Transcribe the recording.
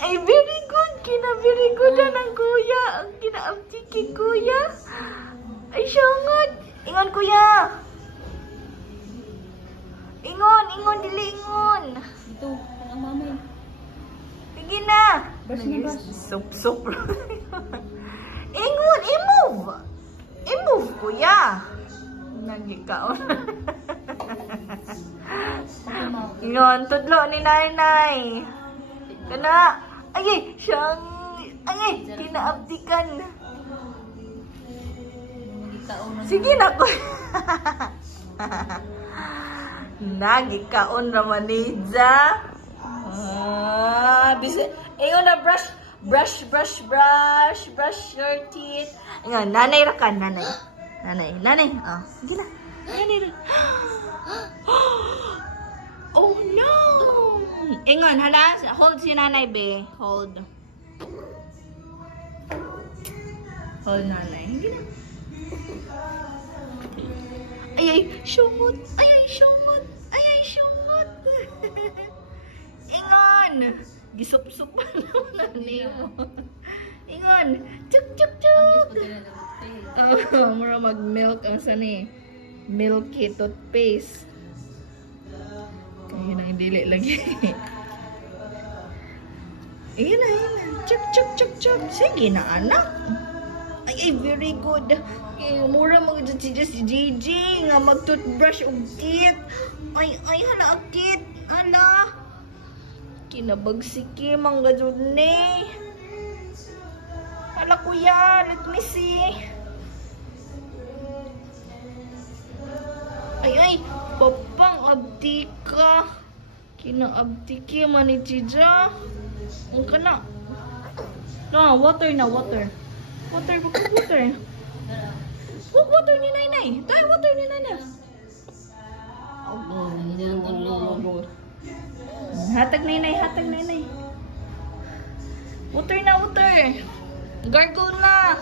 Ay, very good. Very good ang kuya. Ang kinaabti kay kuya. Ay, syangad. Ingon, kuya. Ingon, dili ingon. Ito, ang mamay. Sige na. Brush na brush. Sup. Ingon, i-move. I-move, kuya. Nagikaon. Ingon, tudlo ni Nay. Kana. Ay, siyang. Ay, kinaabdikan. Sige na ko. Nagikaon raman ni Ja. Ingon na brush your teeth. Ingon, nanay rakan, nanay. Ah, sige na. Nanay. Oh no! Ingon, hala, hold si nanay, be. Hold nanay. Hindi na. Ay, syumot. Ingon! Gisup-sup pa naman nanay mo. Ingon! Chuk! Oh, mura mag-milk ang sani. Milky toothpaste. Ayun ang dili lagi. Ayun na. Chuk. Sige na, anak. Ay, very good. Mura mag-just si JJ nga mag-toothbrush og teeth. Ay, hala ang teeth. Hala. Kinabagsiki, mangga jud ni. Hala, kuya. Let me see. Ay, papang abdi ka. Kinaabdi ki man ni Chija. Ang kana. No, water na, water. Water. Water ni Nay. Tayo, water ni Nay. Hatag Nay. Water na. Gargle na.